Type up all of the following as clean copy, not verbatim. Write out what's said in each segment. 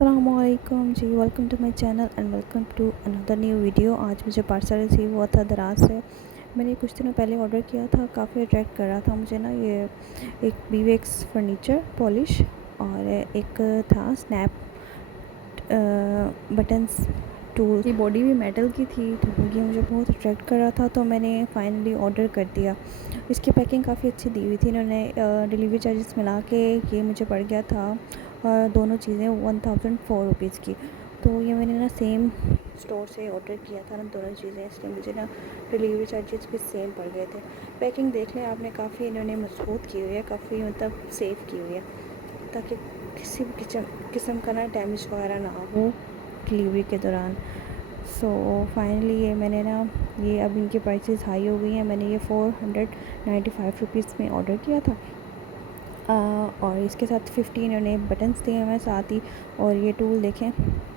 अस्सलामुअलैकुम जी, welcome to my channel and welcome to another new video. आज मुझे पार्सल रिसीव हुआ था दराज से। मैंने कुछ दिनों पहले ऑर्डर किया था, काफ़ी अट्रैक्ट कर रहा था मुझे ना ये एक बीवेक्स फर्नीचर पॉलिश और एक था स्नैप बटन्स टूल की। बॉडी भी मेटल की थी तो ये मुझे बहुत अट्रैक्ट कर रहा था, तो मैंने फाइनली ऑर्डर कर दिया। इसकी पैकिंग काफ़ी अच्छी दी हुई थी इन्होंने। डिलीवरी चार्जेस मिला के ये मुझे पड़ गया था दोनों चीज़ें 1004 रुपीज़ की। तो ये मैंने ना सेम स्टोर से ऑर्डर किया था ना दोनों चीज़ें, इसलिए मुझे ना डिलीवरी चार्जेस भी सेम पड़ गए थे। पैकिंग देख लें आपने, काफ़ी इन्होंने मजबूत की हुई है, काफ़ी मतलब सेफ़ की हुई है, ताकि किसी भी किस्म का ना डैमेज वगैरह ना हो डिलीवरी के दौरान। सो फाइनली ये मैंने ना ये अब इनकी प्राइसेस हाई हो गई हैं। मैंने ये 495 रुपीज़ में ऑर्डर किया था और इसके साथ 15 इन्होंने बटन्स दिए हैं साथ ही। और ये टूल देखें,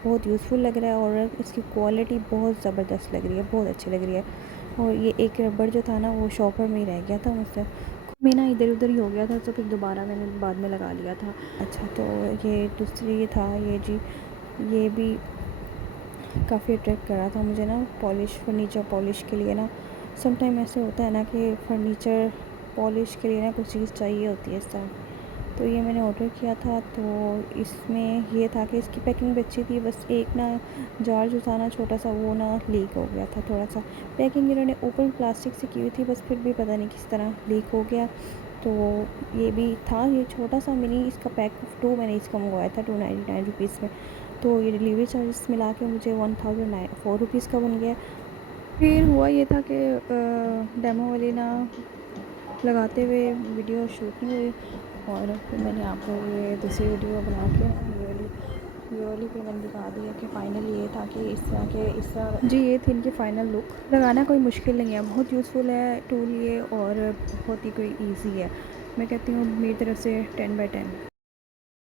बहुत यूज़फुल लग रहा है और इसकी क्वालिटी बहुत ज़बरदस्त लग रही है, बहुत अच्छी लग रही है। और ये एक रबड़ जो था ना वो शॉपर में ही रह गया था मुझसे, मैं ना इधर उधर ही हो गया था, तो फिर दोबारा मैंने बाद में लगा लिया था। अच्छा, तो ये दूसरी था ये जी, ये भी काफ़ी अट्रैक्ट कर रहा था मुझे ना पॉलिश, फर्नीचर पॉलिश के लिए ना। समटाइम ऐसे होता है ना कि फर्नीचर पॉलिश के लिए ना कुछ चीज़ चाहिए होती है इस तरह। तो ये मैंने ऑर्डर किया था, तो इसमें ये था कि इसकी पैकिंग भी अच्छी थी, बस एक ना जार जो था ना छोटा सा वो ना लीक हो गया था थोड़ा सा। पैकिंग इन्होंने ऊपर प्लास्टिक से की हुई थी, बस फिर भी पता नहीं किस तरह लीक हो गया। तो ये भी था, ये छोटा सा मिनी इसका पैक ऑफ 2 मैंने इसका मंगवाया था 299 रुपीज़ में। तो ये डिलीवरी चार्जेस मिला के मुझे 1004 रुपीज़ का बन गया। फिर हुआ ये था कि डेमो वाली ना लगाते हुए वीडियो शूट नहीं हुई, और फिर मैंने आपको ये दूसरी वीडियो बना के ये वाली फिर मैंने दिखा दिया कि फ़ाइनल ये था कि इस तरह जी, ये थी इनकी फ़ाइनल लुक। लगाना कोई मुश्किल नहीं है, बहुत यूज़फुल है टूल ये और बहुत ही कोई ईजी है। मैं कहती हूँ मेरी तरफ से 10/10।